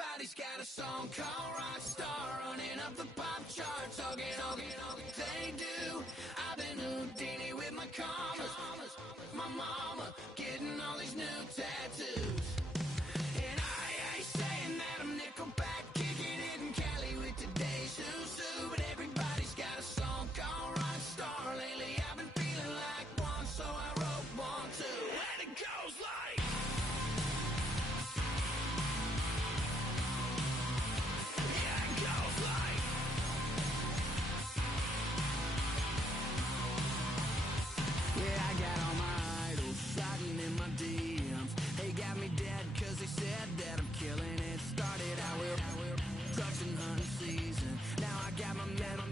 Everybody's got a song called rock star, running up the pop charts, talking all they do. I've been Houdini with my commas, my mama getting all these new tattoos. And I ain't saying that I'm Nickelback, kicking it in Cali with today's Susu, but everybody's got a song called rock star. Lately I've been feeling like one, so I wrote one too, and it goes like. Yeah, I got all my idols sliding in my DMs. They got me dead cause they said that I'm killing it. Started out with drugs and hunting season. Now I got my metal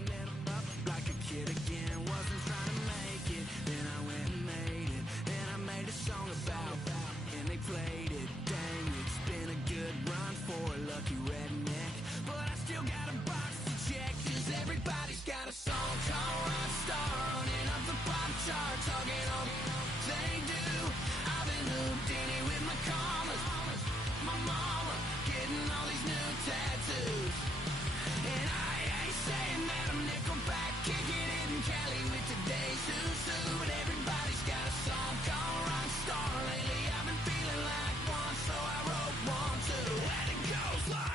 up like a kid again. Wasn't trying to make it, then I went and made it. Then I made a song about and they played it. Dang, it's been a good run for a lucky redneck, but I still got a box to check. Cause everybody's got a song called Rockstar, running up the pop charts, talking all they do. I've been Houdini with my commas, my mama getting all these new tattoos. And I ain't saying that I'm Nickelback, kicking it in Cali with today's Susu, but everybody's got a song called Rockstar. Lately I've been feeling like one, so I wrote one too, and it goes like.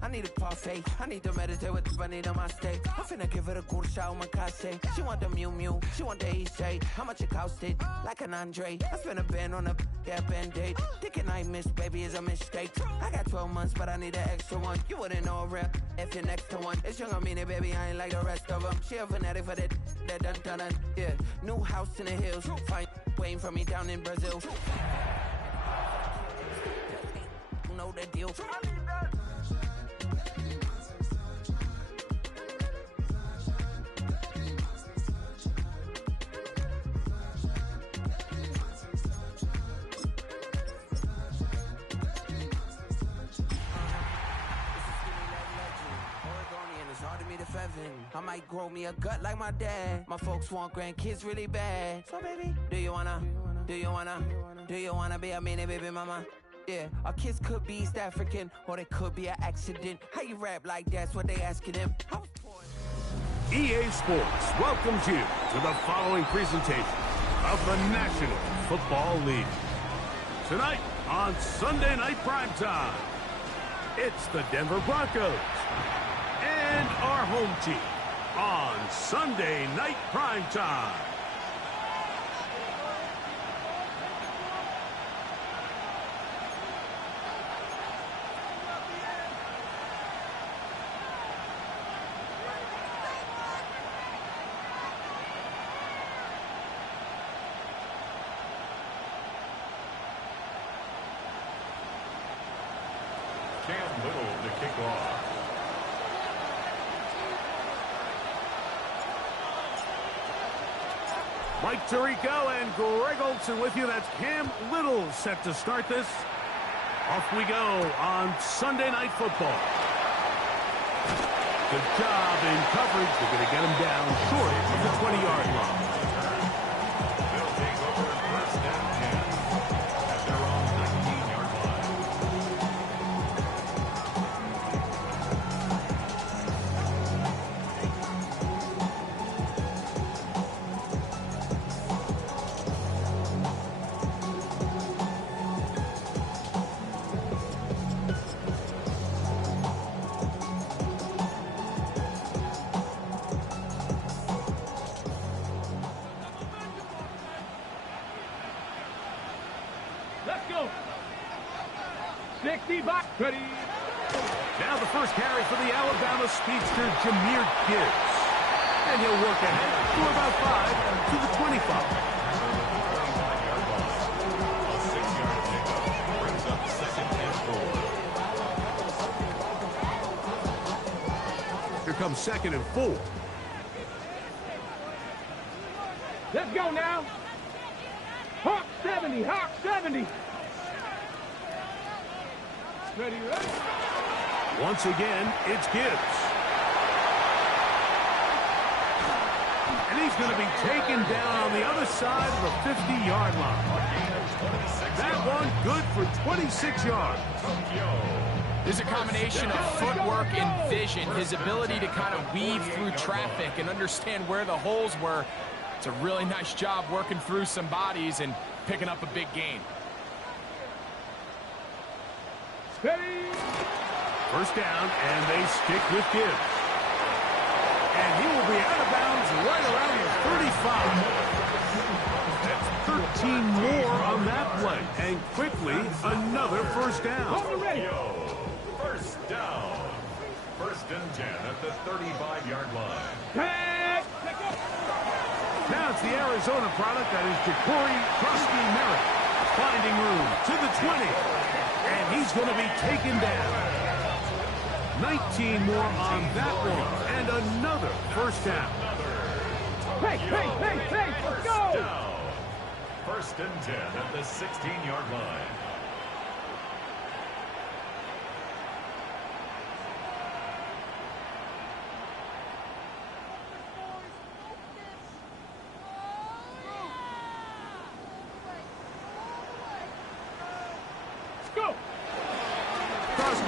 I need a parfait, I need to meditate with the bunny on my state. I'm finna give it a good shot on my casse. She want the Mew Mew, she want the EJ. How much it costed? Like an Andre. I spent a band on a that band-aid. Thinking I miss, baby, is a mistake. I got 12 months, but I need an extra one. You wouldn't know a rep if you're next to one. It's young, I mean it, baby, I ain't like the rest of them. She a fanatic for that dun. Yeah, new house in the hills. Fine, waiting for me down in Brazil. You know the deal. I might grow me a gut like my dad. My folks want grandkids really bad. So baby, do you wanna be a mini baby mama? Yeah, our kids could be East African, or they could be an accident. How you rap like that's what they asking him. EA Sports welcomes you to the following presentation of the National Football League. Tonight on Sunday Night Primetime, it's the Denver Broncos and our home team, on Sunday Night Primetime. Cam Little to kick off. Mike Tirico and Greg Olson with you. That's Cam Little set to start this. Off we go on Sunday Night Football. Good job in coverage. They're going to get him down short of the 20-yard line. They'll take over first and 10 at their own 19-yard line. Let's go. 60 back. Ready. Now the first carry for the Alabama speedster, Jahmyr Gibbs. And he'll work ahead for about 5 to the 25. A 6-yard pickup brings up second and 4. Here comes second and 4. Let's go now. Hawk 70. Hawk 70. Ready, ready. Once again, it's Gibbs. And he's going to be taken down on the other side of the 50-yard line. That one good for 26 yards. There's a combination of footwork and vision, his ability to kind of weave through traffic and understand where the holes were. It's a really nice job working through some bodies and picking up a big gain. Ready. First down, and they stick with Gibbs. And he will be out of bounds right around the 35. That's 13 more on that play. And quickly, another first down. First down. First and 10 at the 35-yard line. Tag. Now it's the Arizona product, that is Ja'Cory Merritt, finding room to the 20. And he's going to be taken down. 19 more on that one. And another first down. Hey, let's go. Down. First and 10 at the 16-yard line.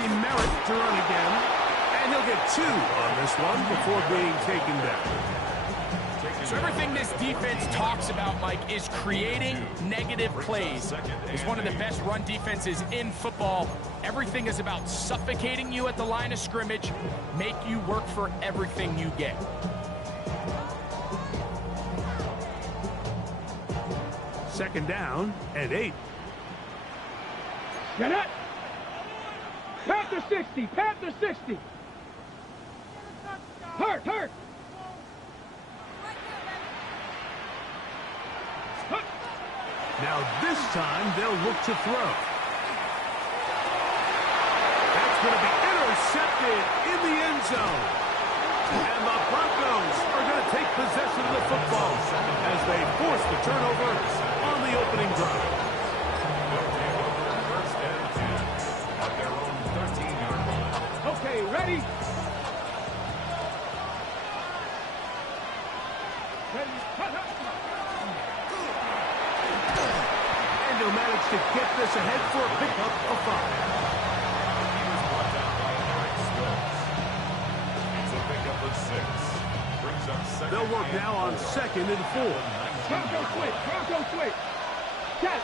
Merritt to run again, and he'll get 2 on this one before being taken down. So everything this defense talks about, Mike, is creating negative plays. It's one of the best run defenses in football. Everything is about suffocating you at the line of scrimmage, make you work for everything you get. Second down and 8. Get it. Panther 60. Panther 60. Hurt. Now this time they'll look to throw. That's going to be intercepted in the end zone. And the Broncos are going to take possession of the football as they force the turnover on the opening drive. First and 10 at their own 13-yard line. Okay, ready? And they'll manage to get this ahead for a pickup of 5. He was brought down by Eric Stokes. It's a pickup of 6. Brings up second. They'll work now on second and 4. Bronco switch. Check.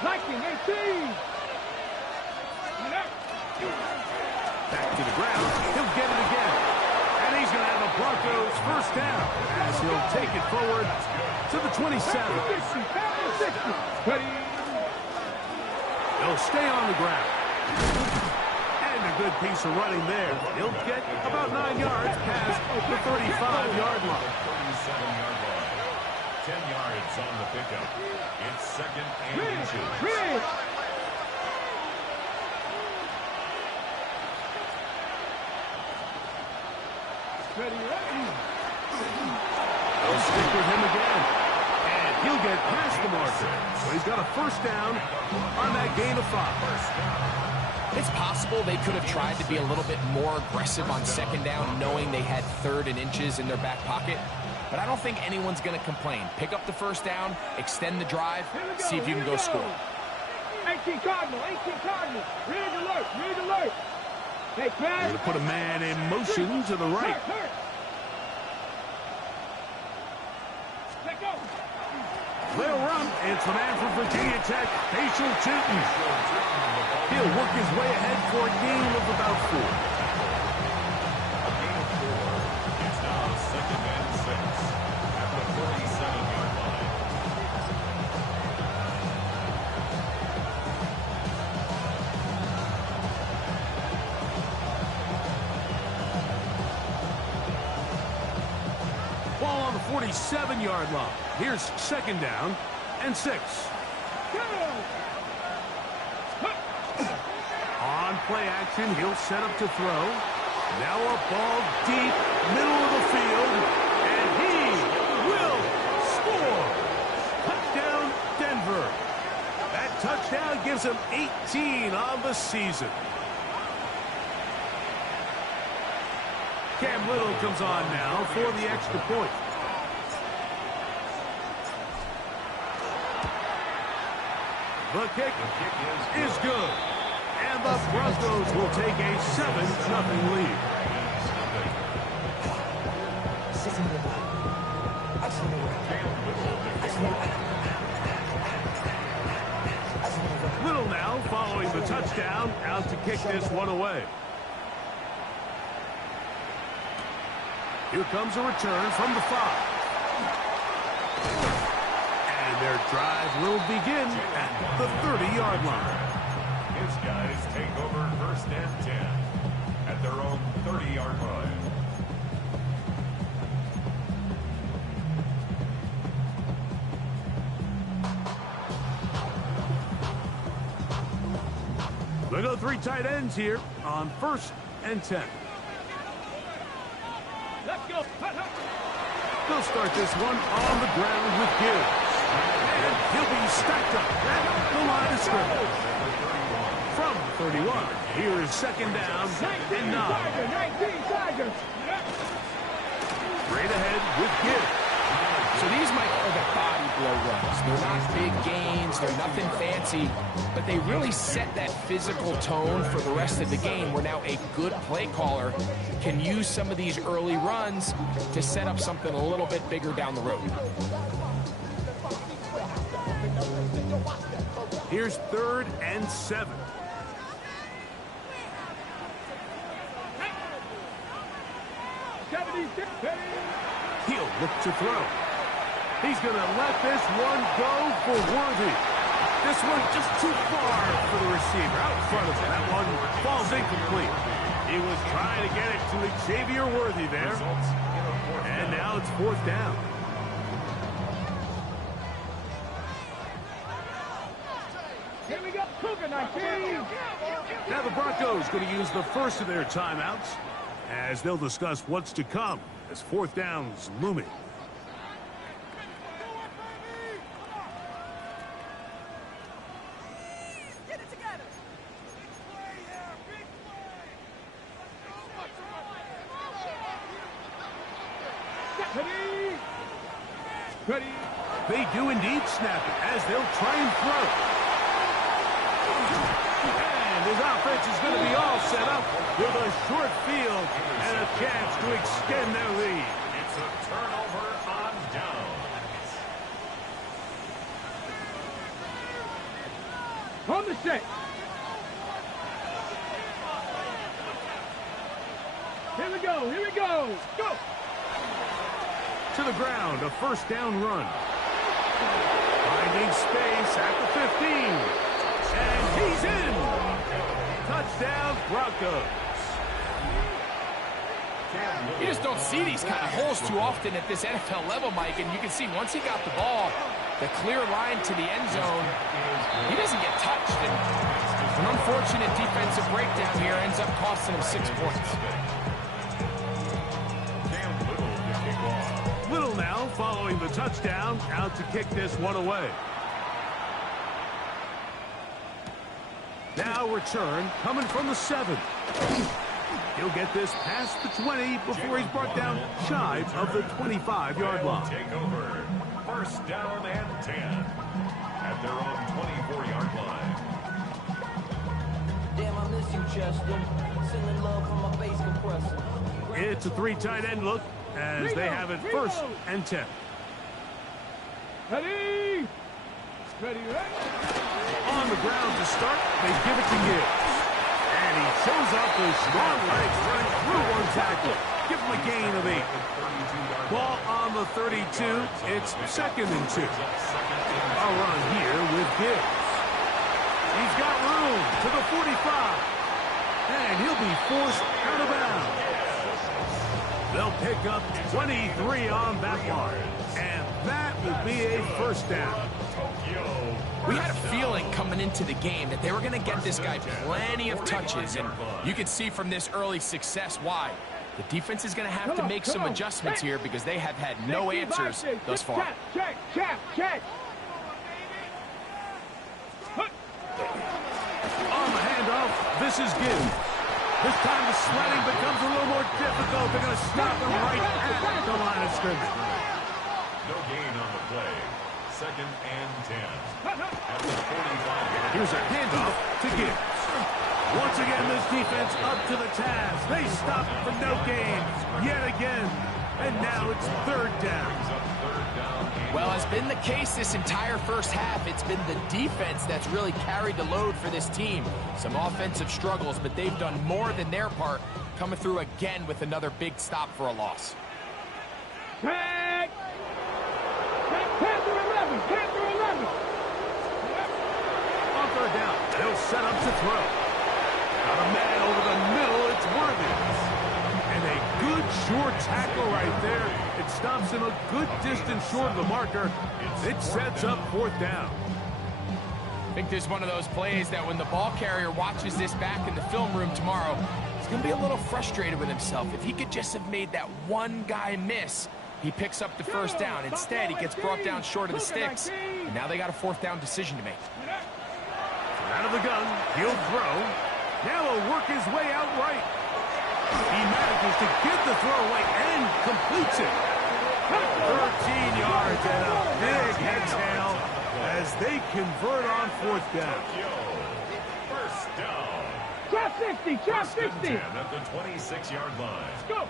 19-18. Back to the ground. He'll get it again. And he's going to have first down as he'll take it forward to the 27. He'll stay on the ground. And a good piece of running there. He'll get about 9 yards past the 35-yard line. 37-yard line. 10 yards on the pickup. It's second and inches. They'll stick with him again. And he'll get past the marker. So he's got a first down on that gain of 5. It's possible they could have tried to be a little bit more aggressive on second down, knowing they had 3rd and inches in their back pocket. But I don't think anyone's going to complain. Pick up the first down, extend the drive, see if you can go score. 18 Cardinal. Rig alert. Hey, Craig. Going to put a man in motion to the right. Let go. They'll run. It's the man from Virginia Tech, Patriot Chilton. He'll work his way ahead for a gain of about 4. A gain of 4. It's now second and 6 at the 47-yard line. Ball on the 47-yard line. Here's second down and 6. On play action, he'll set up to throw. Now a ball deep, middle of the field, and he will score. Touchdown, Denver. That touchdown gives him 18 on the season. Cam Little comes on now for the extra point. The kick is good. And the Broncos will take a 7-0 lead. Little now following the touchdown, out to kick this one away. Here comes a return from the 5. And their drive will begin at the 30-yard line. His guys take over first and 10 at their own 30-yard line. They go 3 tight ends here on first and 10. Let's go. They'll start this one on the ground with Gibbs. And he'll be stacked up at the line of scrimmage. From 31, here is second down and 9. 19 Tigers. Straight ahead with Gibbs. So these might are the body blow runs. They're not big gains, they're nothing fancy, but they really set that physical tone for the rest of the game where now a good play caller can use some of these early runs to set up something a little bit bigger down the road. Here's 3rd and 7. He'll look to throw. He's going to let this one go for Worthy. This one just too far for the receiver. Out in front of him. That one falls incomplete. He was trying to get it to Xavier Worthy there. And now it's 4th down. Here we go. Cougar 19. Now the Broncos going to use the first of their timeouts as they'll discuss what's to come as 4th down's looming. Ready. They do indeed snap it as they'll try and throw. And his offense is going to be all set up with a short field and a chance to extend their lead. It's a turnover on downs. On the set. Here we go. Go. to the ground, a first down run. Finding space at the 15. And he's in. Touchdown, Broncos. You just don't see these kind of holes too often at this NFL level, Mike, and you can see once he got the ball, the clear line to the end zone, he doesn't get touched. And an unfortunate defensive breakdown here ends up costing him 6 points. Little now following the touchdown, out to kick this one away. Now return coming from the 7. He'll get this past the 20 before he's brought down shy of the 25-yard line. Take over. First down and 10 at their own 24-yard line. Damn, I miss you, Chester. Sending love from my bass compressor. It's a 3 tight end look as they have it first and 10. Ready? Ready, ready. On the ground to start, they give it to Gibbs. And he shows up with strong legs running through one tackle. Give him a gain of 8. Ball on the 32. It's 2nd and 2. A run here with Gibbs. He's got room to the 45. And he'll be forced out of bounds. They'll pick up 23 on that one. And that will be a first down. We had a feeling coming into the game that they were going to get this guy plenty of touches, and you can see from this early success why. The defense is going to have to make some adjustments here because they have had no answers thus far. Check, check, check. On the handoff, this is Gibbs. This time the sledding becomes a little more difficult. They're going to stop him right at the line of scrimmage. No gain on the play. 2nd and 10. At the 45. Here's a handoff to Gibbs. Once again, this defense up to the task. They stop for no gain yet again. And now it's 3rd down. Well, has been the case this entire first half. It's been the defense that's really carried the load for this team. Some offensive struggles, but they've done more than their part, coming through again with another big stop for a loss. Check. Panther 11, Panther 11. On 3rd down, they'll set up to throw. Got a man over the middle, it's Worthy. And a good short tackle right there. It stops him a good distance short of the marker. It sets up 4th down. I think this is one of those plays that when the ball carrier watches this back in the film room tomorrow, he's going to be a little frustrated with himself. If he could just have made that one guy miss, he picks up the first down. Instead, he gets brought down short of the sticks. And now they got a 4th down decision to make. Out of the gun, he'll throw. Now he'll work his way out right. He manages to get the throw away and completes it. 13 yards and a big head tail as they convert on 4th down. First down. Trap 60, trap 60. 10 at the 26-yard line. Go.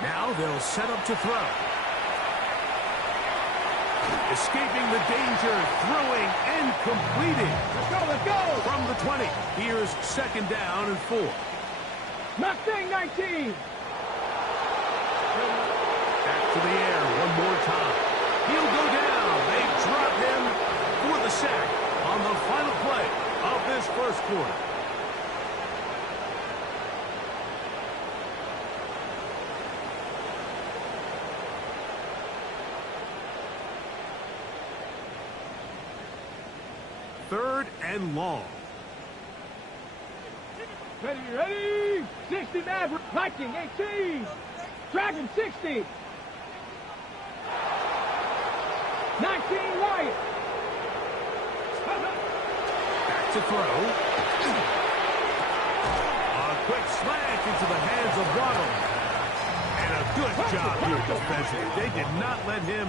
Now they'll set up to throw. Escaping the danger, throwing and completing. Let's go, let's go. From the 20, here's 2nd down and 4. Mustang 19. Back to the air one more time. He'll go down. They drop him for the sack on the final play of this first quarter. Third and long. Ready, ready. 60 Maverick. Viking 18. Dragon 60. 19 Wyatt. Back to throw. A quick slant into the hands of Waddle. And a good job here defensively. They did not let him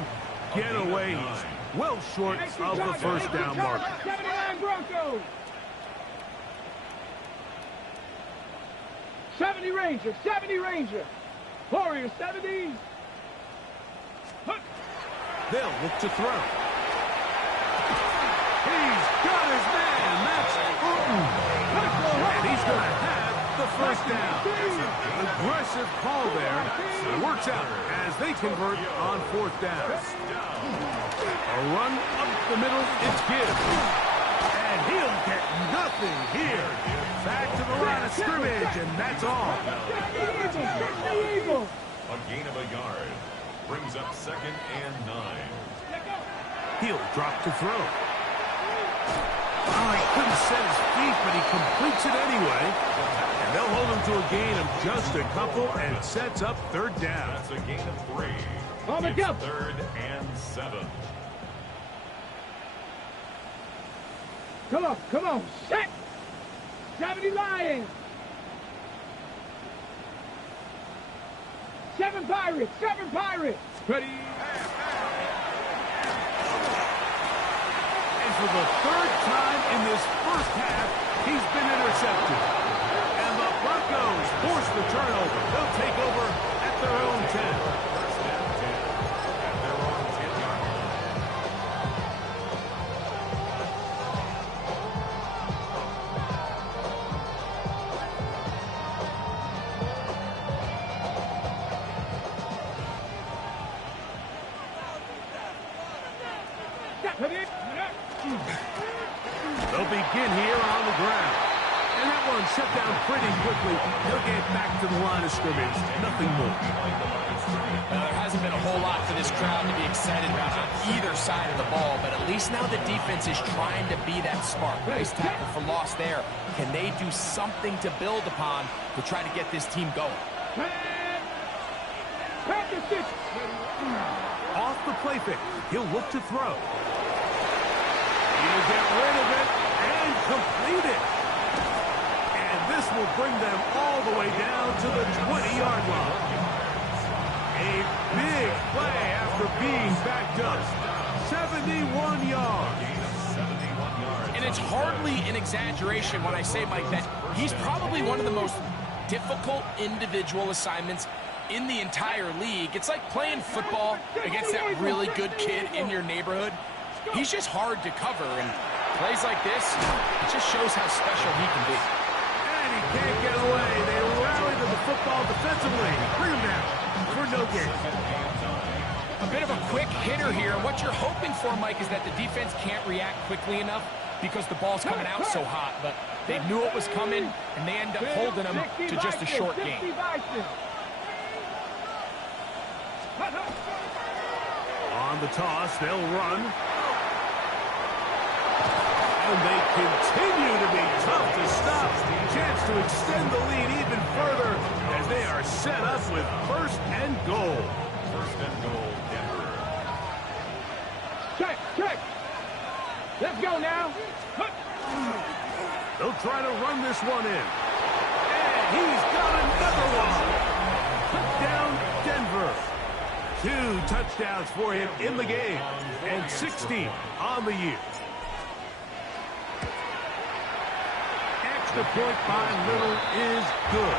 get away. He's well short of the first down mark. 79 Broncos. 70 Ranger, 70 Ranger. Warrior 70. They'll look to throw. He's got his man. That's Orton. And he's going to have the first down. Aggressive call there. It works out as they convert on fourth down. A run up the middle, it's Gibbs. And he'll get nothing here. Back to the line of scrimmage, and that's all. A gain of a yard. Brings up 2nd and 9. He'll drop to throw. Oh, he couldn't set his feet, but he completes it anyway. And they'll hold him to a gain of just a couple and sets up third down. That's a gain of 3. It's 3rd and 7. Come on, set! 70 Lions! 7 Pirates! Ready? And for the third time in this first half, he's been intercepted. And the Broncos force the turnover. They'll take over at their own 10. First and 10 at their own 10-yard line. They'll begin here on the ground. And that one shut down pretty quickly. He'll get back to the line of scrimmage. Nothing more. There hasn't been a whole lot for this crowd to be excited about on either side of the ball, but at least now the defense is trying to be that spark. Nice tackle for loss there. Can they do something to build upon to try to get this team going? Off the play fake. He'll look to throw. He'll get rid of it and complete it. And this will bring them all the way down to the 20-yard line. A big play after being backed up. 71 yards. And it's hardly an exaggeration when I say, Mike, that he's probably one of the most difficult individual assignments in the entire league. It's like playing football against that really good kid in your neighborhood. He's just hard to cover, and plays like this, it just shows how special he can be. And he can't get away. They rally to the football defensively. Bring him down for no gain. A bit of a quick hitter here. What you're hoping for, Mike, is that the defense can't react quickly enough because the ball's coming out so hot. But they knew it was coming, and they end up holding him to just a short gain. On the toss, they'll run. And they continue to be tough to stop. Chance to extend the lead even further as they are set up with 1st and goal. 1st and goal, Denver. Check. Let's go now. They'll try to run this one in. And he's got another one. Touchdown, Denver. 2 touchdowns for him in the game. And 16 on the year. Extra point by Little is good.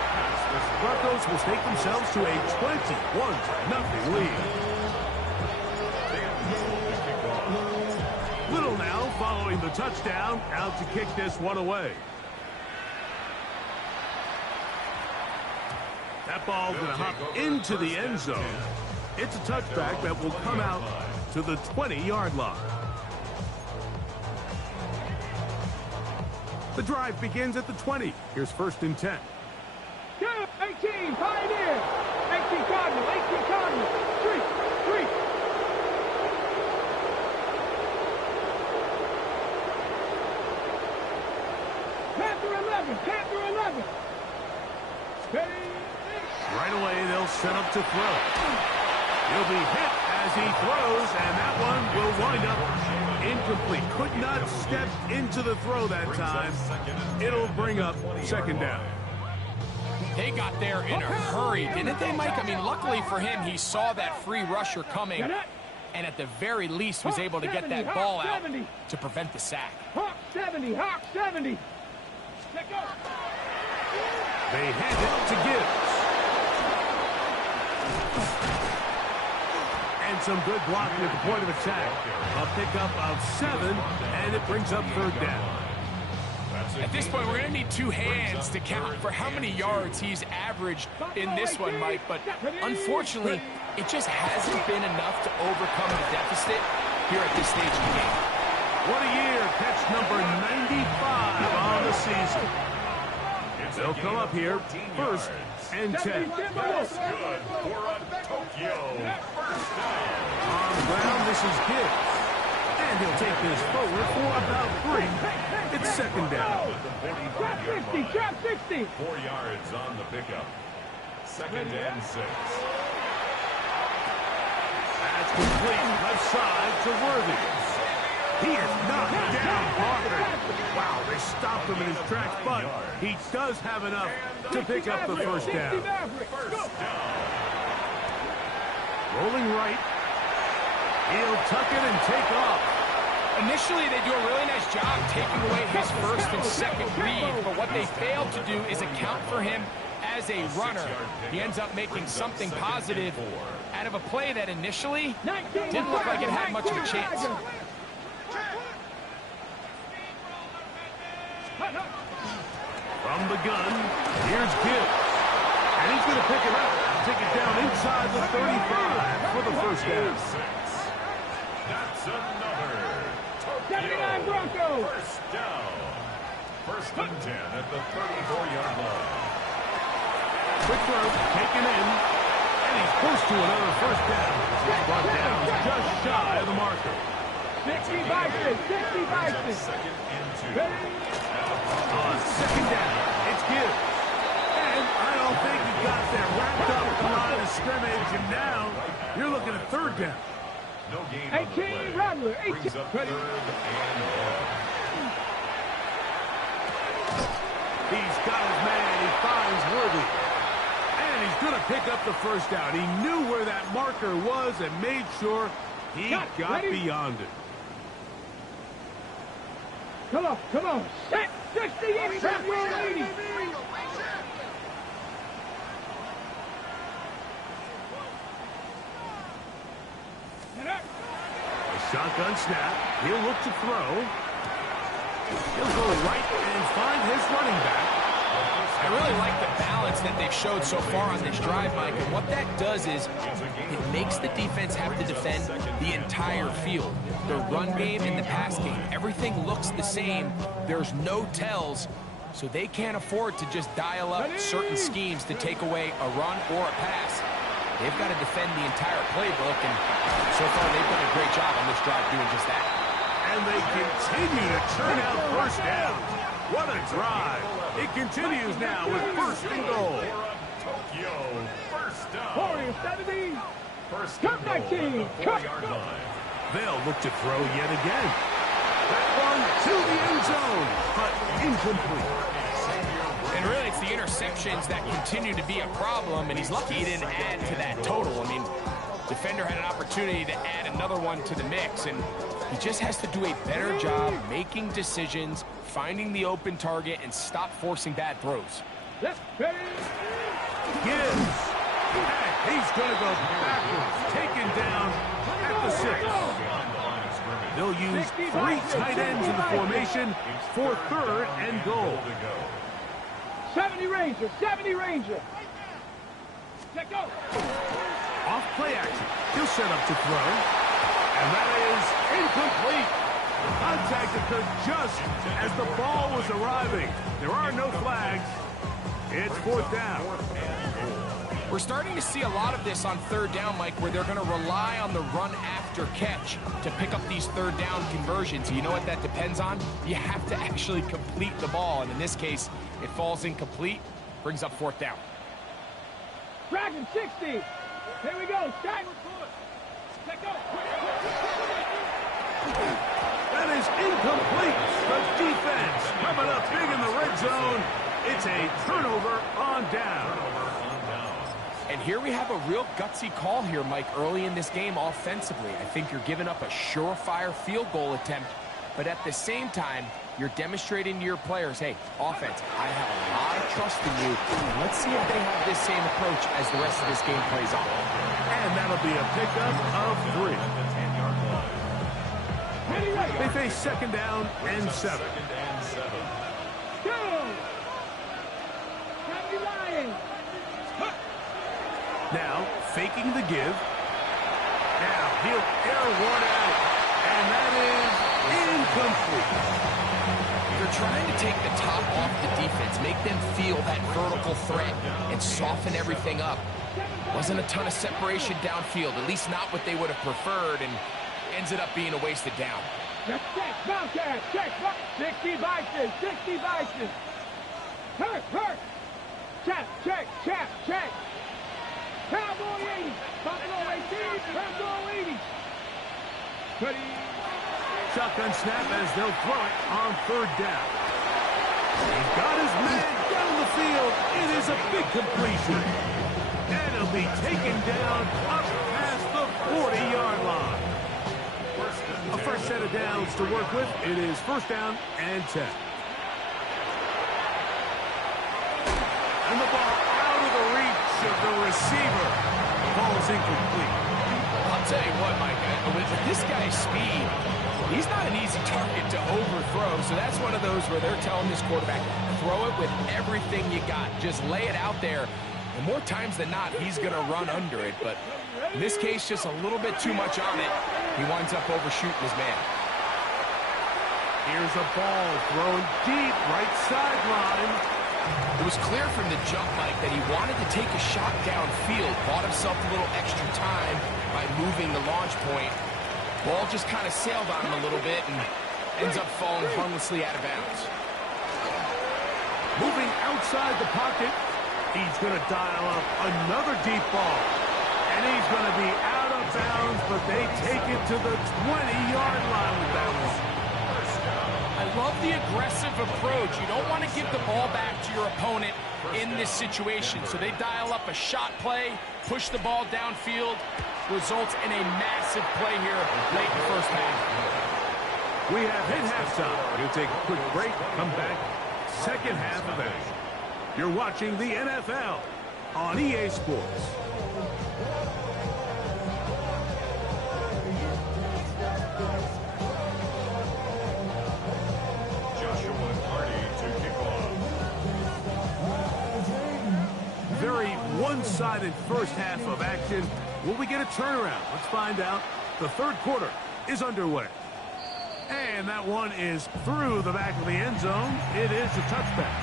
The Broncos will stake themselves to a 21-0 lead. Little now following the touchdown, out to kick this one away. That ball going to hop into the end zone. It's a touchback that will come out to the 20-yard line. The drive begins at the 20. Here's 1st and 10. 18, Pioneer. 18 Cardinal. 3. Panther 11. Steady. Right away, they'll set up to throw. He'll be hit as he throws, and that one will wind up incomplete. Could not step into the throw that time. It'll bring up 2nd down. They got there in a hurry, didn't they, Mike? I mean, luckily for him, he saw that free rusher coming, and at the very least was able to get that ball out to prevent the sack. Hawk 70. Let go. They hand it to Gibbs. And some good blocking at the point of attack. A pickup of 7, and it brings up 3rd down. At this point, we're going to need two hands to count for how many yards he's averaged in this one, Mike. But unfortunately, it just hasn't been enough to overcome the deficit here at this stage of the game. What a year. Catch number 95 on the season. They'll come up here first and 10. That's good for a Tokyo first down. On the ground, this is Gibbs. And he'll take this forward for about 3. It's second down. Trap 60, trap 60. 4 yards on the pickup. Second and 6. That's complete left side to Worthy. He is knocked down hard. Wow, they stopped him in his tracks, but he does have enough to pick up the first down. Rolling right. He'll tuck it and take off. Initially, they do a really nice job taking away his first and second read, but what they failed to do is account for him as a runner. He ends up making something positive out of a play that initially didn't look like it had much of a chance. From the gun, here's Gibbs. And he's going to pick it up. Take it down inside the 35 for the first down. That's another 79 Broncos. first down. First and 10 at the 34-yard line. Quick throw, taken in. And he's close to another first down. Brought down just shy of the marker. 60 Bison, 60 Bison. Second and 2. On second down, it's Gibbs. And I don't think he got there. Wrapped up the line of scrimmage, and now you're looking at third down. No gain on the 18 play. Rattler, 18. Brings up third and 1. He's got his man. He finds Worthy. And he's going to pick up the first down. He knew where that marker was and made sure he got beyond it. Come on. Set 60 in trap roll 80. A shotgun snap. He'll look to throw. He'll go right and find his running back. I really like the balance that they've showed so far on this drive, Mike, and what that does is it makes the defense have to defend the entire field. The run game and the pass game, everything looks the same. There's no tells, so they can't afford to just dial up certain schemes to take away a run or a pass. They've got to defend the entire playbook, and so far they've done a great job on this drive doing just that. And they continue to churn out first downs. What a drive. It continues now with first and goal. Tokyo first down. Warriors 70. First Cut and goal 19. at the Cut. 4-yard line. They'll look to throw yet again. That one to the end zone, but incomplete. And really, it's the interceptions that continue to be a problem, and he's lucky he didn't add to that total. I mean, defender had an opportunity to add another one to the mix, and he just has to do a better job making decisions, finding the open target, and stop forcing bad throws. Left, ready. Gibbs. And he's going to go backwards, taken down at the 6. They'll use 3 tight ends in the formation for third and goal. 70 Ranger, 70 Ranger. Let go. Off play action. He'll set up to throw. And that is incomplete. Contact occurred just as the ball was arriving. There are no flags. It's fourth down. We're starting to see a lot of this on third down, Mike, where they're going to rely on the run after catch to pick up these third down conversions. You know what that depends on? You have to actually complete the ball, and in this case, it falls incomplete, brings up fourth down. Dragon 60. Here we go. Stack. Let go. That is incomplete. The defense coming up big in the red zone. It's a turnover on down. And here we have a real gutsy call here, Mike, early in this game offensively. I think you're giving up a surefire field goal attempt, but at the same time, you're demonstrating to your players, hey, offense, I have a lot of trust in you. Let's see if they have this same approach as the rest of this game plays on. And that'll be a pickup of 3. They face second down and 7. Now, faking the give. Now, he'll air one out. And that is incomplete. They're trying to take the top off the defense, make them feel that vertical threat, and soften everything up. Wasn't a ton of separation downfield, at least not what they would have preferred, and ends it up being a wasted down. Check, Bobcat, check, 60 Vikings, 60 Vikings. Hurt. Check. Cowboy 80, Buffalo 18, Cowboy 80. Ready. Shotgun snap as they'll throw it on third down. He's got his man down the field. It is a big completion. And it'll be taken down up past the 40-yard line. A fresh set of downs to work with. It is first down and 10. And the ball out of the reach of the receiver. The ball is incomplete. I'll tell you what, Mike, with this guy's speed, he's not an easy target to overthrow, so that's one of those where they're telling this quarterback, throw it with everything you got. Just lay it out there. And more times than not, he's going to run under it, but in this case, just a little bit too much on it. He winds up overshooting his man. Here's a ball thrown deep right sideline. It was clear from the jump, Mike, that he wanted to take a shot downfield, bought himself a little extra time by moving the launch point. Ball just kind of sailed on him a little bit and ends up falling harmlessly out of bounds. Moving outside the pocket, he's going to dial up another deep ball. And he's going to be out of bounds, but they take it to the 20-yard line with that one. I love the aggressive approach. You don't want to give the ball back to your opponent in this situation. So they dial up a shot play, push the ball downfield, results in a massive play here late in the first half. We have hit halftime. We'll take a quick break, come back, second half of action. You're watching the NFL on EA Sports. Very one-sided first half of action. Will we get a turnaround? Let's find out. The third quarter is underway. And that one is through the back of the end zone. It is a touchback.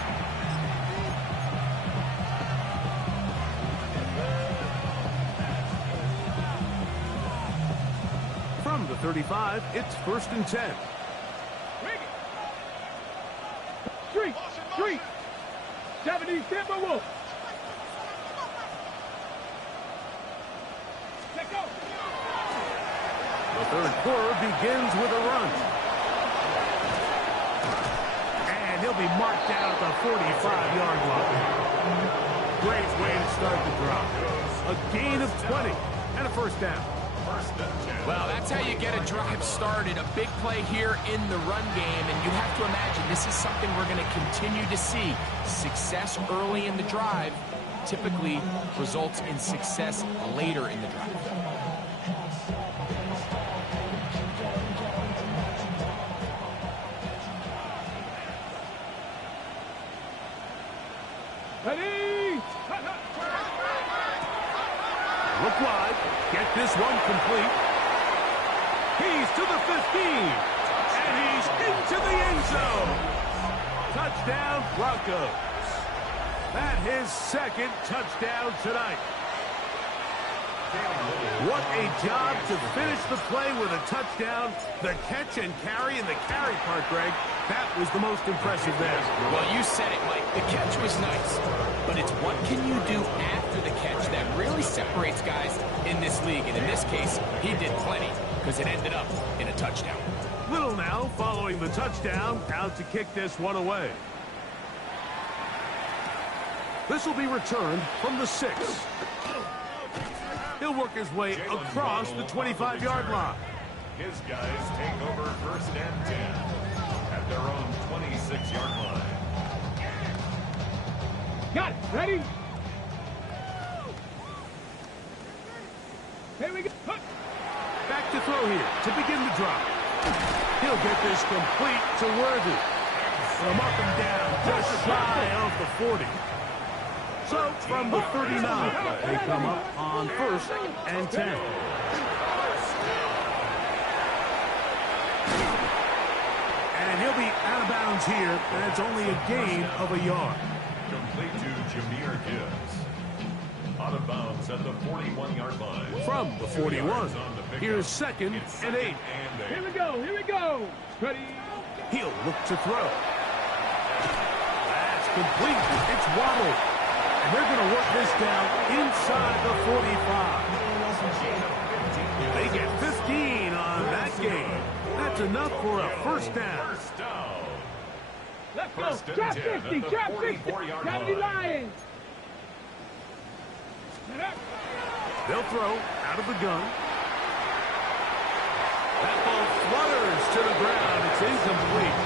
From the 35, it's first and 10. Street. 70 Timberwolves. The third quarter begins with a run. And he'll be marked down at the 45-yard line. Great way to start the drive. A gain of 20 and a first down. Well, that's how you get a drive started. A big play here in the run game, and you have to imagine this is something we're going to continue to see. Success early in the drive typically results in success later in the drive. Ready? Look wide. Get this one complete. He's to the 15. And he's into the end zone. Touchdown, Broncos. That's his second touchdown tonight. What a job to finish the play with a touchdown. The catch and carry, and the carry part, Greg, that was the most impressive there. Well, you said it, Mike. The catch was nice, but it's what can you do after the catch that really separates guys in this league. And in this case, he did plenty because it ended up in a touchdown. Little now following the touchdown, out to kick this one away. This will be returned from the 6. He'll work his way across the 25-yard line. His guys take over first and 10 at their own 26-yard line. Got it. Ready? Here we go. Back to throw here to begin the drive. He'll get this complete to Worthy. They'll mark him down just shy of the 40. So from the 39, they come up on 1st and 10. And he'll be out of bounds here, and it's only a gain of a yard. Complete to Jahmyr Gibbs. Out of bounds at the 41-yard line. From the 41, here's 2nd and 8. Here we go, here we go. Ready? He'll look to throw. That's complete. It's Waddle. And they're going to work this down inside the 45. They get 15 on that game. That's enough for a first down. Let's go. Trap 60, trap 60. County Lions. They'll throw out of the gun. That ball flutters to the ground. It's incomplete.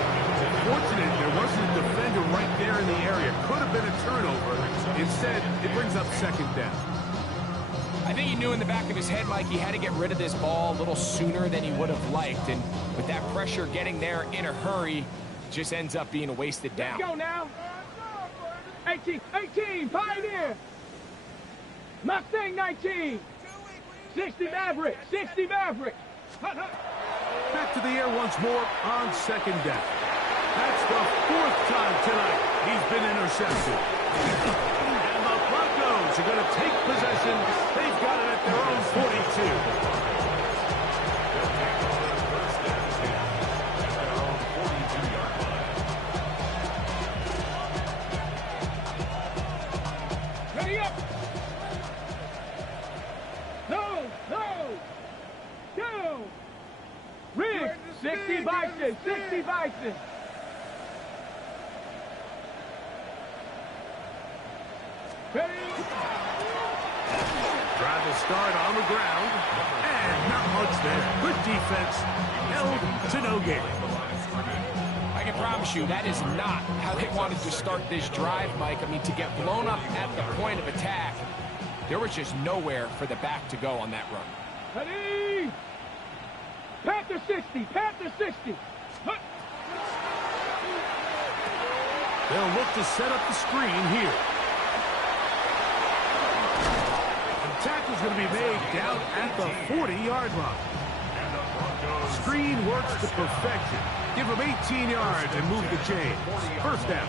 Unfortunate there wasn't a defender right there in the area. Could have been a turnover. Instead, it brings up 2nd down. I think he knew in the back of his head, Mike, he had to get rid of this ball a little sooner than he would have liked. And with that pressure getting there in a hurry, just ends up being a wasted down. Let's go now. 18, Pioneer. Mustang 19. 60 Maverick, 60 Maverick. Back to the air once more on 2nd down. That's the 4th time tonight he's been intercepted. And the Broncos are going to take possession. They've got it at their own 42. Ready up. No. Go. Riggs, 60 Bison, 60 Bison. Ready? Try to start on the ground. And not much there. Good defense. Held to no gain. I can promise you that is not how they wanted to start this drive, Mike. I mean, to get blown up at the point of attack, there was just nowhere for the back to go on that run. Ready? Panther 60, Panther 60. They'll look to set up the screen here. The tackle's going to be made down at the 40-yard line. Screen works to perfection. Give him 18 yards and move the chain. First down.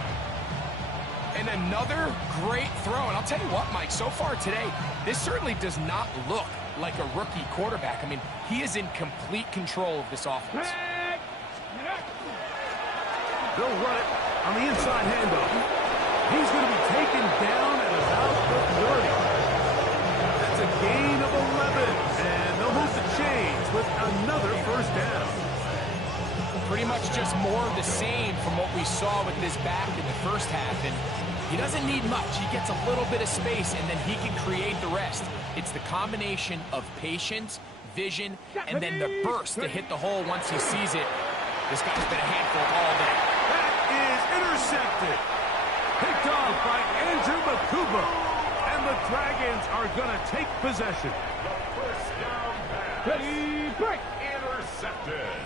And another great throw. And I'll tell you what, Mike, so far today, this certainly does not look like a rookie quarterback. I mean, he is in complete control of this offense. They'll run it on the inside handoff. He's going to be taken down at about the 30. That's a gain of 11. And they'll move the chains with another first down. Pretty much just more of the same from what we saw with this back in the first half. And he doesn't need much. He gets a little bit of space, and then he can create the rest. It's the combination of patience, vision, and then the burst to hit the hole once he sees it. This guy's been a handful all day. That is intercepted. Picked off by Andrew Makuba. And the Dragons are going to take possession. The first down pass. Ready, break. Intercepted.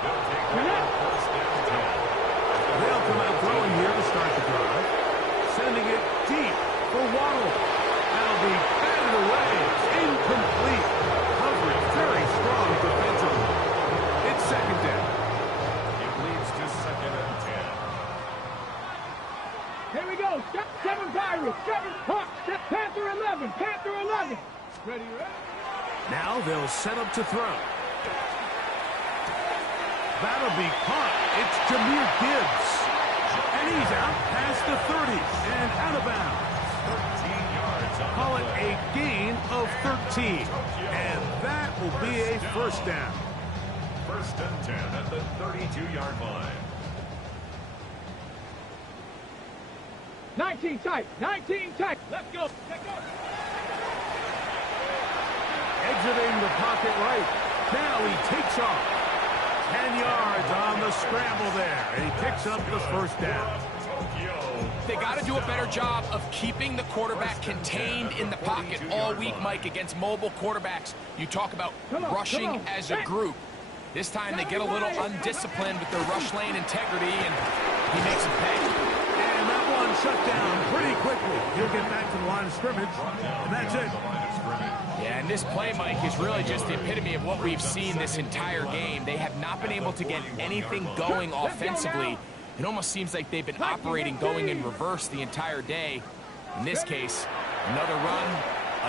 They'll take over first down 10. They'll come out throwing here to start the drive. Sending it deep for Waddle. That'll be batted away. Incomplete. Coverage very strong defensively. It's 2nd down. It leads to 2nd and 10. Here we go. 7 Pirates, 7 Hawks, Panther 11, Panther 11. Ready? Now they'll set up to throw. That'll be caught. It's Jahmyr Gibbs. And he's out past the 30 and out of bounds. 13 yards. Call it a gain of 13. And that will be a first down. First and 10 at the 32-yard line. 19 tight, 19 tight. Let's go. Exiting the pocket right. Now he takes off. 10 yards on the scramble there. And he picks up the first down. They got to do a better job of keeping the quarterback contained in the pocket all week, Mike, against mobile quarterbacks. You talk about rushing as a group. This time they get a little undisciplined with their rush lane integrity, and He makes a pay. And that one shut down pretty quickly. He'll get back to the line of scrimmage, and that's it. Yeah, and this play, Mike, is really just the epitome of what we've seen this entire game. They have not been able to get anything going offensively. It almost seems like they've been operating going in reverse the entire day. In this case, another run,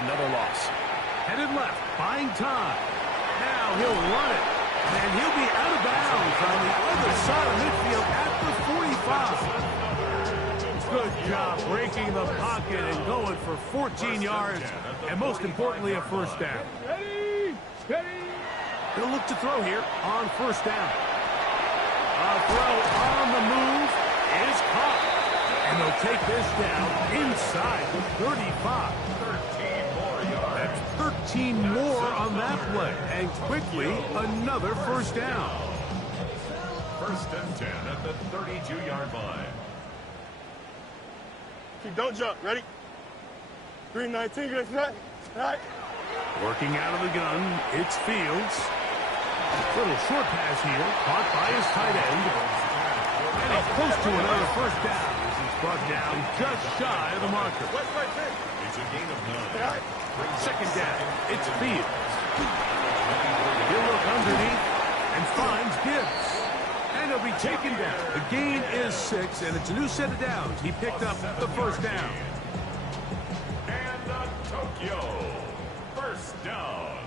another loss. Headed left, buying time. Now he'll run it, and he'll be out of bounds on the other side of midfield at the 45. Good job breaking the pocket and going for 14 yards, and most importantly, a first down. Ready, steady. He'll look to throw here on first down. A throw on the move is caught. And they'll take this down inside the 35. 13 more yards. That's 13 more on that play. And quickly, another first down. First and 10 at the 32-yard line. Don't jump. Ready? 319. Good set. Right. Working out of the gun, it's Fields. Little short pass here, caught by his tight end. And he's close to another first down as he's brought down just shy of the marker. It's a gain of 9. Second down, it's Fields. He'll look underneath and finds Gibbs. And he'll be taken down. The gain is 6, and it's a new set of downs. He picked up the first down. And the Tokyo first down.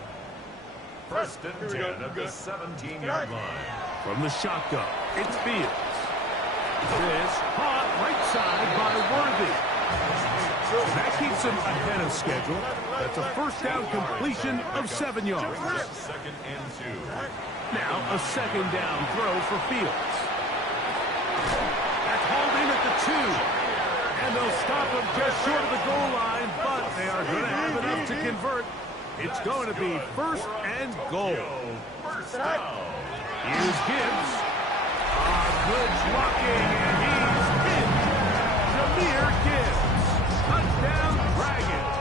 First and 10 at the 17-yard line. From the shotgun, it's Fields. This caught right side by Worthy. That keeps him ahead of schedule. That's a first down completion of 7 yards. Second and 2. Now a second down throw for Fields. That's hauled in at the 2. And they'll stop him just short of the goal line, but they are going to have enough to convert. It's going to be first and goal. First down. Here's Gibbs. Good blocking, and he's hit. Jameer Gibbs. Touchdown, Dragons.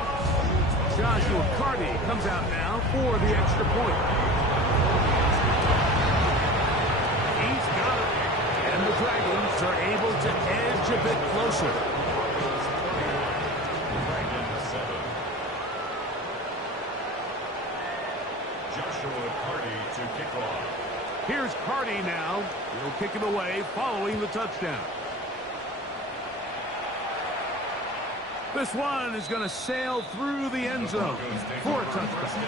Joshua Carty comes out now for the extra point. He's got it. And the Dragons are able to edge a bit closer. Joshua Carty to kick off. Here's Carty now. He'll kick it away following the touchdown. This one is going to sail through the end zone for a touchdown.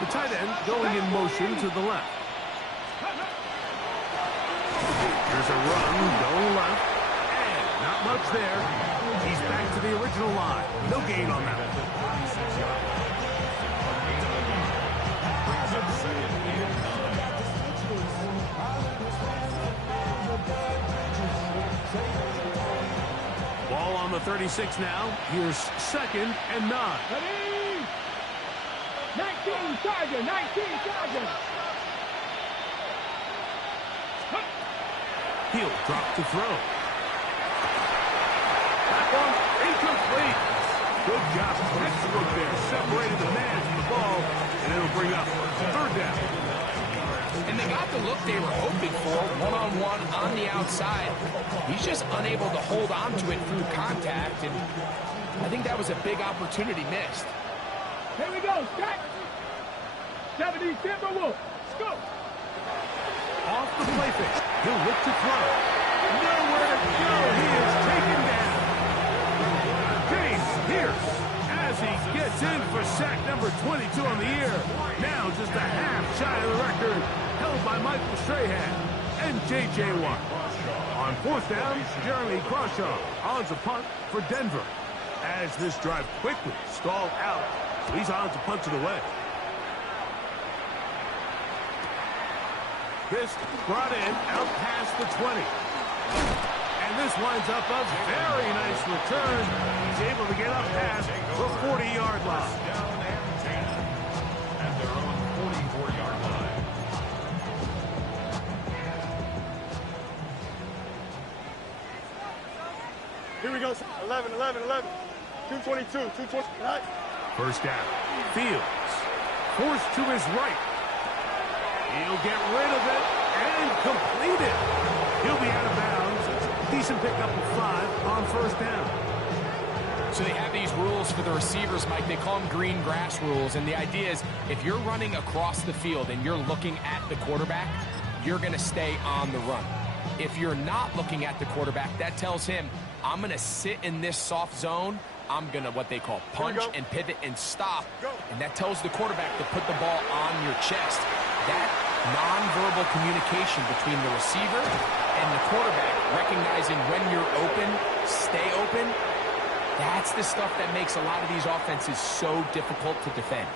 The tight end going in motion to the left. There's a run going left. And not much there. He's back to the original line. No gain on that one. Ball on the 36 now. Here's second and 9. Ready? 19 Charger, 19 Charger. He'll drop to throw. That one incomplete. Good job. Textbook there. Separated the man from the ball, and it'll bring up third down. And they got the look they were hoping for, one-on-one on the outside. He's just unable to hold on to it through contact, and I think that was a big opportunity missed. Here we go, Scott. 70 Timberwolves. Let's go. Off the play fake. He'll look to throw. Nowhere to go. He is taken down. James Pierce, as he gets in for sack number 22 on the year. Now just a half shy of the record held by Michael Strahan and J.J. Watt. On fourth down, Jeremy Crawshaw on the punt for Denver. As this drive quickly stalled out, so he's on to punch it away. This brought in out past the 20. And this winds up a very nice return. He's able to get up past the 40-yard line. Here we go. 11, 11, 11. 222, 220. Right. First down. Fields. Forced to his right. He'll get rid of it and complete it. He'll be out of bounds. It's a decent pickup of 5 on first down. So they have these rules for the receivers, Mike. They call them green grass rules. And the idea is if you're running across the field and you're looking at the quarterback, you're going to stay on the run. If you're not looking at the quarterback, that tells him, I'm going to sit in this soft zone. I'm going to what they call punch and pivot and stop. And that tells the quarterback to put the ball on your chest. That nonverbal communication between the receiver and the quarterback, recognizing when you're open, stay open, that's the stuff that makes a lot of these offenses so difficult to defend.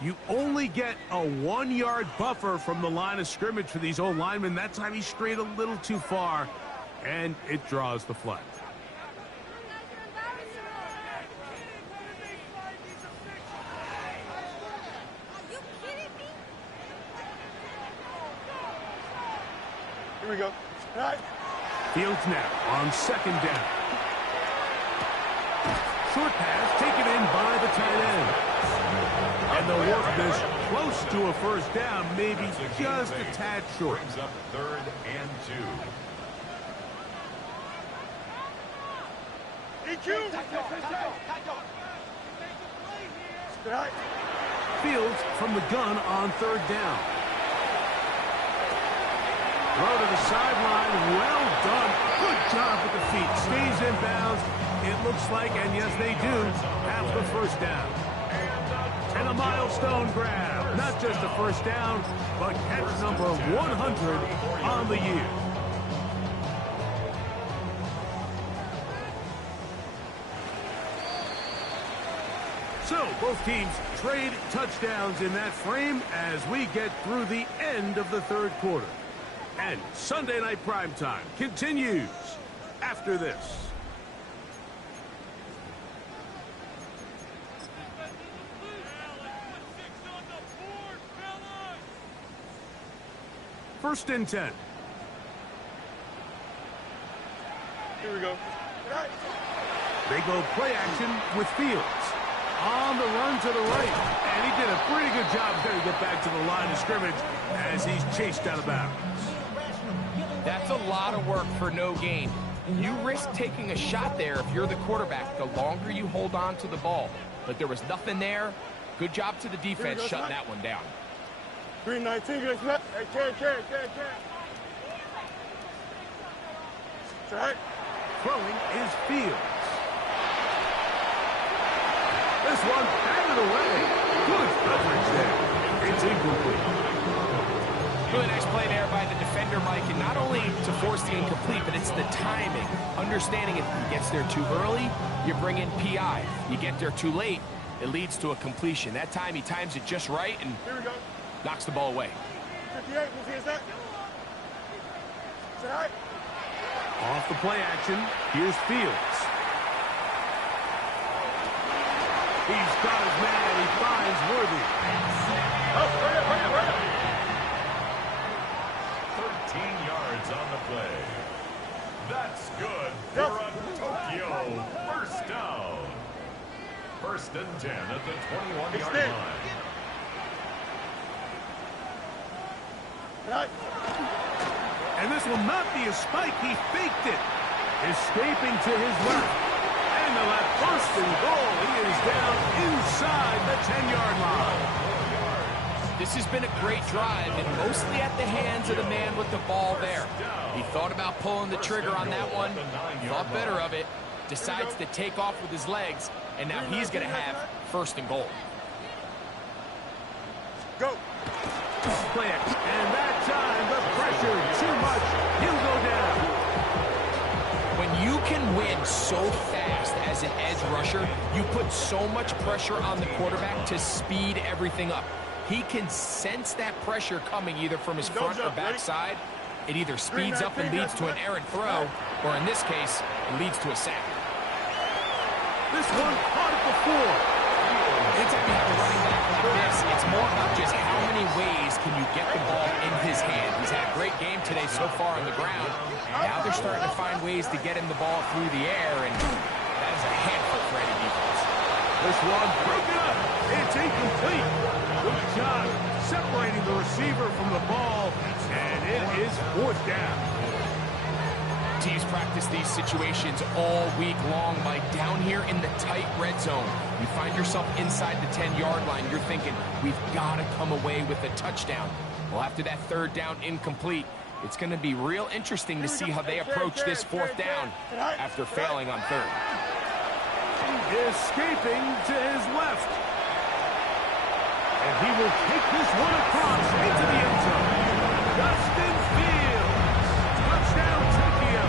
You only get a 1-yard buffer from the line of scrimmage for these old linemen. That time he strayed a little too far, and it draws the flag. Here we go. Right. Fields now on second down. Short pass taken in by the tight end. And they'll work this close to a first down, maybe just a tad short. Brings up 3rd and 2. EQ. Right. Fields from the gun on third down. Throw to the sideline. Well done. Good job with the feet. Stays in bounds. It looks like, and yes, they do, have the first down. And a milestone grab. Not just a first down, but catch number 100 on the year. So, both teams trade touchdowns in that frame as we get through the end of the third quarter. And Sunday Night Primetime continues after this. First and 10. Here we go. Right. They go play action with Fields. On the run to the right. And he did a pretty good job trying to get back to the line of scrimmage as he's chased out of bounds. That's a lot of work for no gain. You risk taking a shot there if you're the quarterback the longer you hold on to the ball. But there was nothing there. Good job to the defense shutting that one down. 319, good snap. Hey, carry. Right. Throwing is Fields. This one batted away. Good coverage there. It's incomplete. Really nice play there by the defender, Mike, and not only to force the incomplete, but it's the timing. Understanding if he gets there too early, you bring in PI. You get there too late, it leads to a completion. That time he times it just right and knocks the ball away. 58, is that? Right. Off the play action, here's Fields. He's got his man, he finds Worthy. Hurry up. 13 yards on the play. That's good for a Tokyo first down. 1st and 10 at the 21-yard line. Right. And this will not be a spike, he faked it. Escaping to his left. And the left, 1st and goal. He is down inside the 10-yard line. This has been a great drive, and mostly at the hands of the man with the ball there. He thought about pulling the trigger on that one, thought better of it, decides to take off with his legs, and now he's going to have 1st and goal. Go. Play it. And that time, the pressure, too much. He'll go down. When you can win so fast as an edge rusher, you put so much pressure on the quarterback to speed everything up. He can sense that pressure coming either from his front or back side. It either speeds up and leads to an errant throw, or in this case, it leads to a sack. This one caught it before. Anytime you have a running back like this, it's more about just how many ways can you get the ball in his hand. He's had a great game today so far on the ground. Now they're starting to find ways to get him the ball through the air, and that is a handful for any defense. This one broken up. It's incomplete. Good job separating the receiver from the ball, and it is fourth down. Teams practice these situations all week long. By down here in the tight red zone, you find yourself inside the 10-yard line. You're thinking, we've got to come away with a touchdown. Well, after that third down incomplete, it's going to be real interesting to see how they approach this fourth down after failing on third. Escaping to his left. And he will take this one across into the end zone. Justin Fields. Touchdown, Tokyo.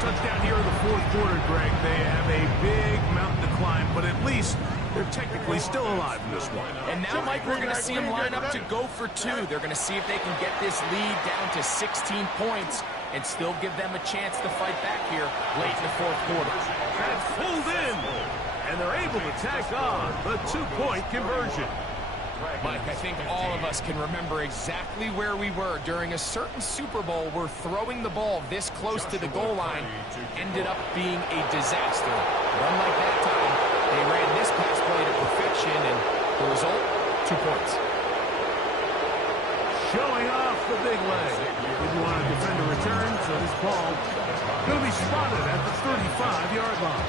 Touchdown here in the fourth quarter, Greg. They have a big mountain to climb, but at least they're technically still alive in this one. And now, Mike, we're going to see them line up to go for two. They're going to see if they can get this lead down to 16 points and still give them a chance to fight back here late in the fourth quarter. That's pulled in, and they're able to tack on the two-point conversion. Mike, I think all of us can remember exactly where we were during a certain Super Bowl where throwing the ball this close to the goal line ended up being a disaster. But unlike that time, they ran this pass play to perfection, and the result, 2 points. Showing off the big leg. Didn't want to defend a return, so this ball going to be spotted at the 35-yard line.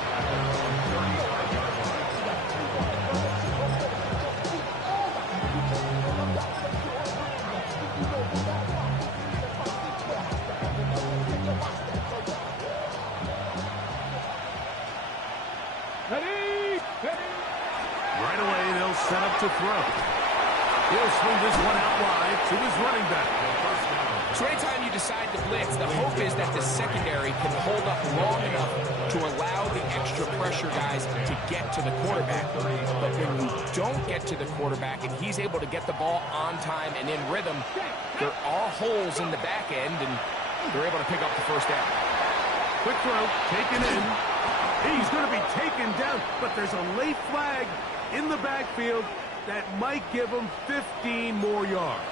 Right away, they'll set up to throw. He'll swing this one out wide to his running back. So anytime you decide to blitz, the hope is that the secondary can hold up long enough to allow the extra pressure guys to get to the quarterback. But when you don't get to the quarterback and he's able to get the ball on time and in rhythm, there are holes in the back end, and they're able to pick up the first down. Quick throw, taken in. He's going to be taken down, but there's a late flag in the backfield that might give him 15 more yards.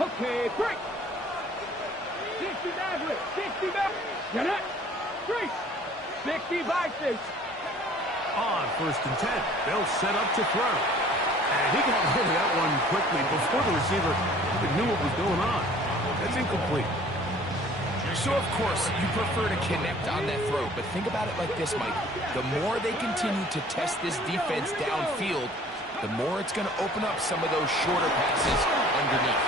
Okay, break. 60 back, 60 back. Get it. 3. 60 back, 6. On first and 10, they'll set up to throw. And he got rid of that one quickly before the receiver knew what was going on. That's incomplete. So, of course, you prefer to connect on that throw, but think about it like this, Mike. The more they continue to test this defense downfield, the more it's going to open up some of those shorter passes underneath.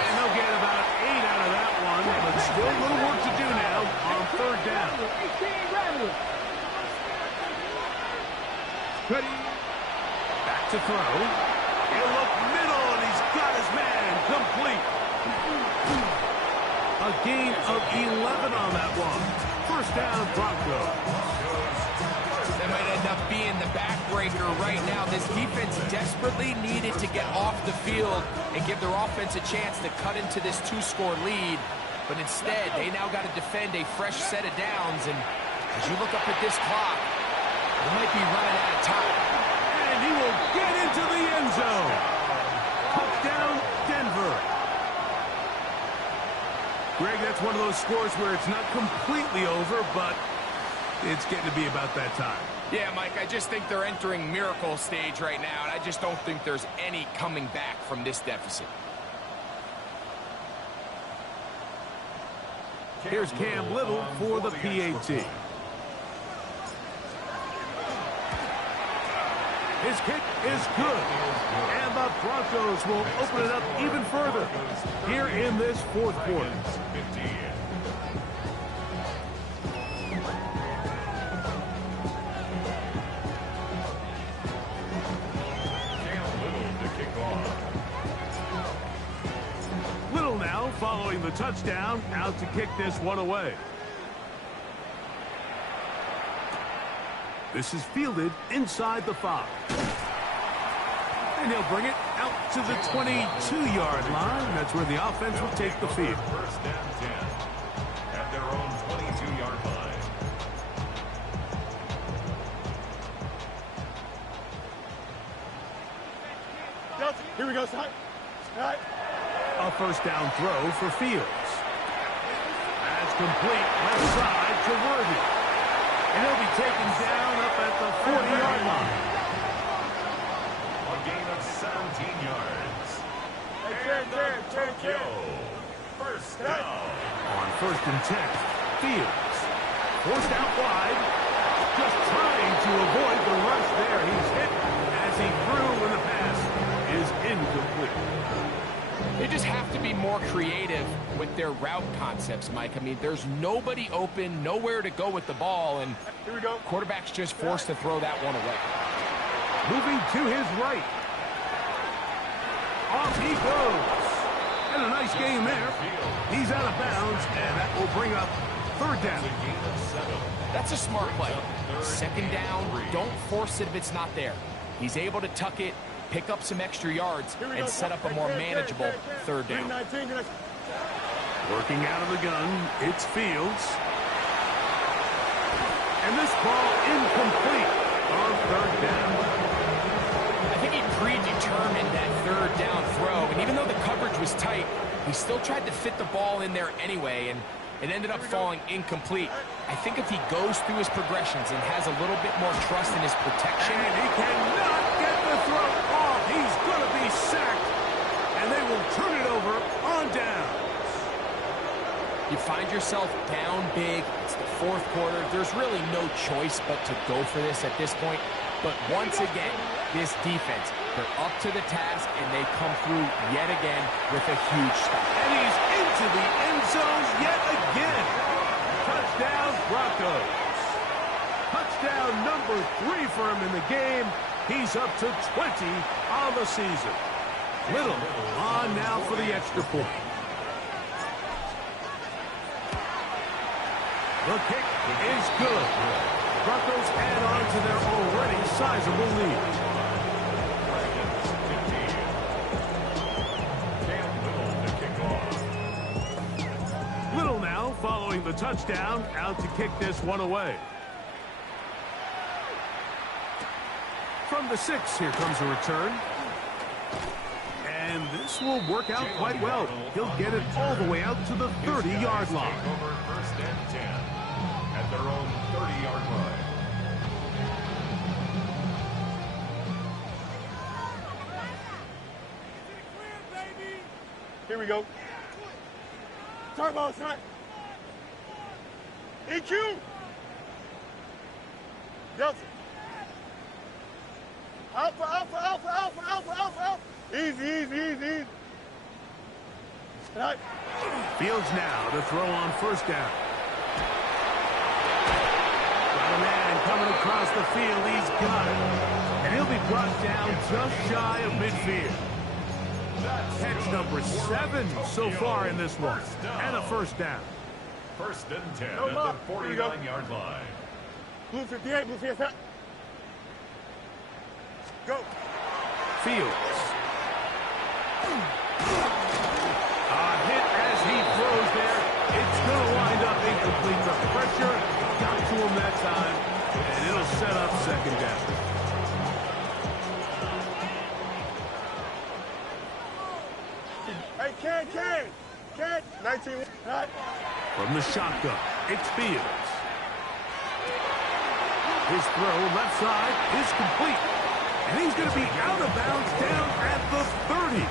And they'll get about 8 out of that one, but still a little work to do now on third down. Back to throw. He'll look middle, and he's got his man complete. A gain of 11 on that one. First down, Broncos. That might end up being the backbreaker right now. This defense desperately needed to get off the field and give their offense a chance to cut into this 2-score lead. But instead, they now got to defend a fresh set of downs. And as you look up at this clock, they might be running out of time. And he will get into the end zone. Touchdown, Denver. Greg, that's one of those scores where it's not completely over, but it's getting to be about that time. Yeah, Mike, I just think they're entering miracle stage right now, and I just don't think there's any coming back from this deficit. Here's Cam Little for the PAT. His kick is good, and the Broncos will open it up even further here in this fourth quarter. Little now following the touchdown, out to kick this one away. This is fielded inside the 5. And he'll bring it out to the 22-yard line. That's where the offense will take the field. First and 10 at their own 22-yard line. Here we go, son. All right. A first down throw for Fields. That's complete left side to Worthy. And he'll be taken down up at the 40-yard line. A gain of 17 yards. Hey, First down. On 1st and 10, Fields. Forced out wide. Just trying to avoid the rush there. He's hit as he threw when the pass is incomplete. They just have to be more creative with their route concepts, Mike. I mean, there's nobody open, nowhere to go with the ball, and here we go. Quarterback's just forced to throw that one away. Moving to his right. Off he goes. And a nice game there. He's out of bounds, and that will bring up 3rd down. That's a smart play. 2nd down, don't force it if it's not there. He's able to tuck it, pick up some extra yards, and set up a more manageable 3rd down. Working out of the gun, it's Fields. And this ball incomplete on 3rd down. I think he predetermined that 3rd down throw, and even though the coverage was tight, he still tried to fit the ball in there anyway, and it ended up falling incomplete. I think if he goes through his progressions and has a little bit more trust in his protection... And he cannot get the throw off. He's going to be sacked, and they will turn it over on downs. You find yourself down big. It's the 4th quarter. There's really no choice but to go for this at this point. But once again, this defense, they're up to the task, and they come through yet again with a huge stop. And he's into the end zone yet again. Touchdown, Broncos. Touchdown number 3 for him in the game. He's up to 20 on the season. Little on now for the extra point. The kick is good. Broncos add on to their already sizable lead. Little now following the touchdown, out to kick this one away. From the 6, here comes a return. And this will work out quite well. He'll get it all the way out to the 30-yard line. Over 1st and 10 at their own 30-yard line. Here we go. Turbo, son. EQ. Delta. Alpha, alpha, alpha, alpha, alpha, alpha, alpha. Easy, easy, easy, easy. Right. Fields now to throw on 1st down. Got a man coming across the field. He's got it. And he'll be brought down just shy of midfield. Catch number 7 so far in this one. And a 1st down. 1st and 10 at the 49-yard line. Blue 58, blue 58. Go. Fields. A hit as he throws there. It's going to wind up incomplete. The pressure got to him that time, and it'll set up 2nd down. Hey, Ken. 19. Right. From the shotgun, it's Fields. His throw left side is complete. And he's going to be out of bounds down at the 30.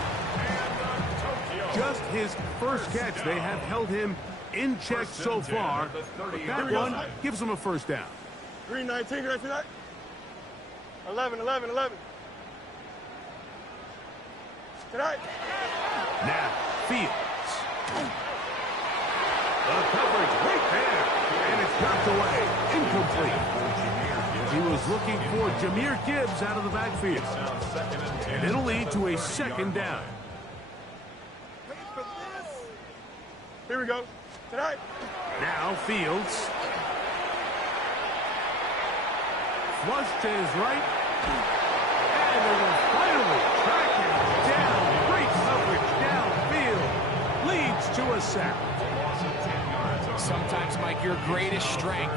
Just his first catch. They have held him in check so far. But that one gives him a 1st down. 319, right tonight. 11. Tonight. Now, Fields. The coverage right there. And it's knocked away. Incomplete. He was looking for Jahmyr Gibbs out of the backfield. And it'll lead to a 2nd down. Here we go. Tonight. Now Fields. Flush to his right. And they will finally track him down. Great coverage downfield. Leads to a sack. Sometimes, Mike, your greatest strength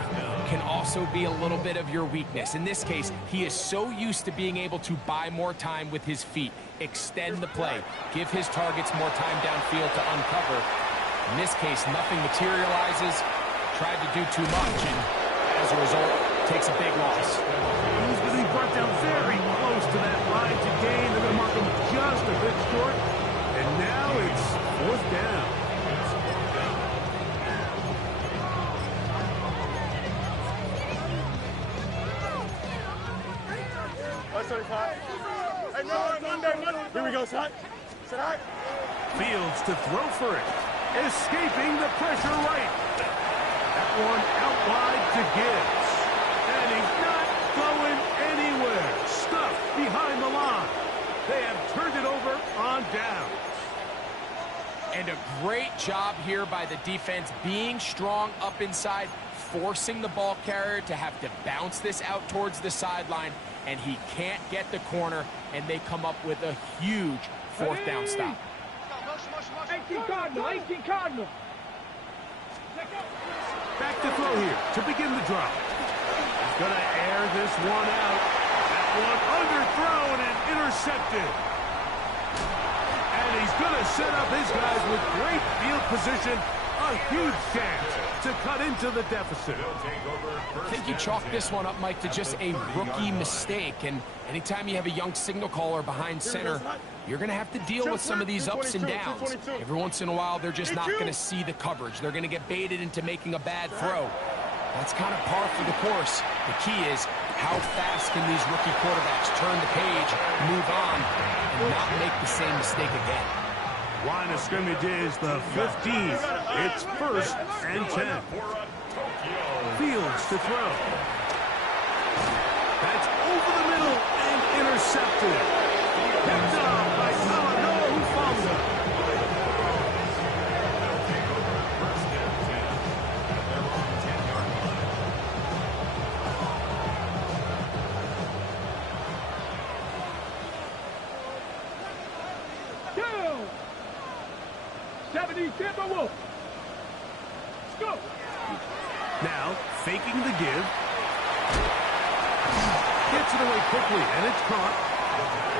can also be a little bit of your weakness. In this case, he is so used to being able to buy more time with his feet, extend the play, give his targets more time downfield to uncover. In this case, nothing materializes, tried to do too much, and as a result, takes a big loss. He's going to be brought down very close to that line to gain. They're going to mark him just a bit short, and now it's 4th down. Hey, no, Monday. Here we go, son. Sit high. Fields to throw for it. Escaping the pressure right. That one out wide to Gibbs. And he's not going anywhere. Stuffed behind the line. They have turned it over on downs. And a great job here by the defense, being strong up inside, forcing the ball carrier to have to bounce this out towards the sideline, and he can't get the corner, and they come up with a huge 4th down stop. 18 Cardinal. Back to throw here to begin the drive. He's going to air this one out. That one underthrown and intercepted. And he's going to set up his guys with great field position. A huge chance to cut into the deficit. I think you chalk this one up, Mike, to just a rookie mistake. And anytime you have a young signal caller behind center, you're going to have to deal with some of these ups and downs. Every once in a while, they're just not going to see the coverage. They're going to get baited into making a bad throw. That's kind of par for the course. The key is how fast can these rookie quarterbacks turn the page, move on, and not make the same mistake again. Line of scrimmage is the 15. It's 1st and 10. Fields to throw. That's over the middle and intercepted. Picked up by Talanoa, who fumbled. Down. 70 Timberwolves. Let's go. Now, faking the give. Gets it away quickly, and it's caught.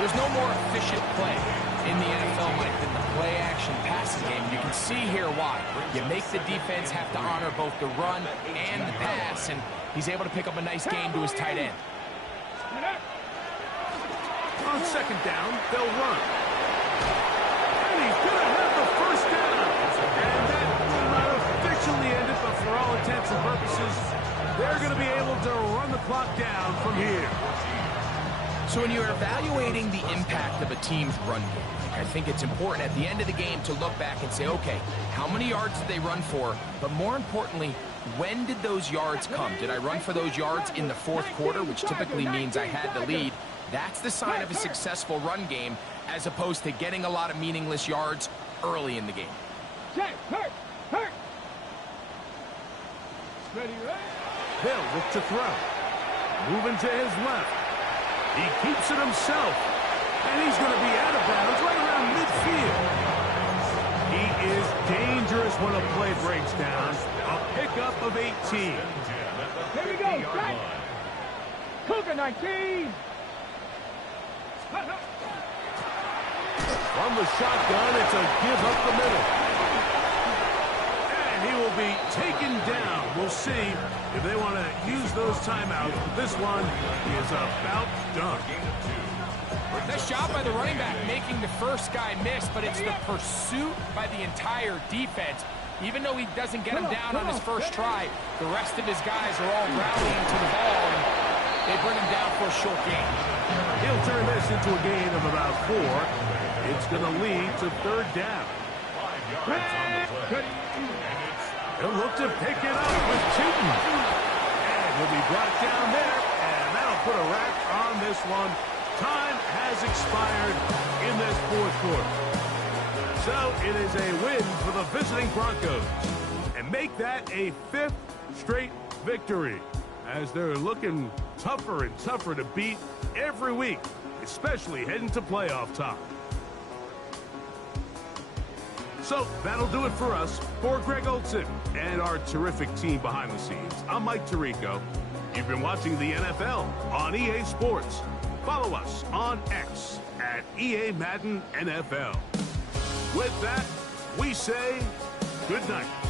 There's no more efficient play in the NFL, Mike, than the play-action passing game. You can see here why. You make the defense have to honor both the run and the pass, and he's able to pick up a nice gain to his tight end. On 2nd down, they'll run. And he's going to have the 1st down. And that will not officially end it, but for all intents and purposes, they're going to be able to run the clock down from here. So when you're evaluating the impact of a team's run game, I think it's important at the end of the game to look back and say, okay, how many yards did they run for? But more importantly, when did those yards come? Did I run for those yards in the 4th quarter, which typically means I had the lead? That's the sign of a successful run game, as opposed to getting a lot of meaningless yards early in the game. Hurt. Ready, right? Hill look to throw. Moving to his left. He keeps it himself. And he's going to be out of bounds right around midfield. He is dangerous when a play breaks down. A pickup of 18. Here we go. Strike. Cougar 19. From the shotgun, it's a give up the middle. And he will be taken down. We'll see if they want to use those timeouts. This one is about done. Nice job by the running back making the first guy miss, but it's the pursuit by the entire defense. Even though he doesn't get him down on his first try, the rest of his guys are all rallying to the ball, and they bring him down for a short gain. He'll turn this into a gain of about 4. It's going to lead to 3rd down. He'll look to pick it up with Cheaton. And he'll be brought down there, and that'll put a wrap on this one. Time has expired in this 4th quarter. So it is a win for the visiting Broncos, and make that a 5th straight victory, as they're looking tougher and tougher to beat every week, especially heading to playoff time. So that'll do it for us. For Greg Olson and our terrific team behind the scenes, I'm Mike Tirico. You've been watching the NFL on EA Sports. Follow us on X at EA Madden NFL. With that, we say good night.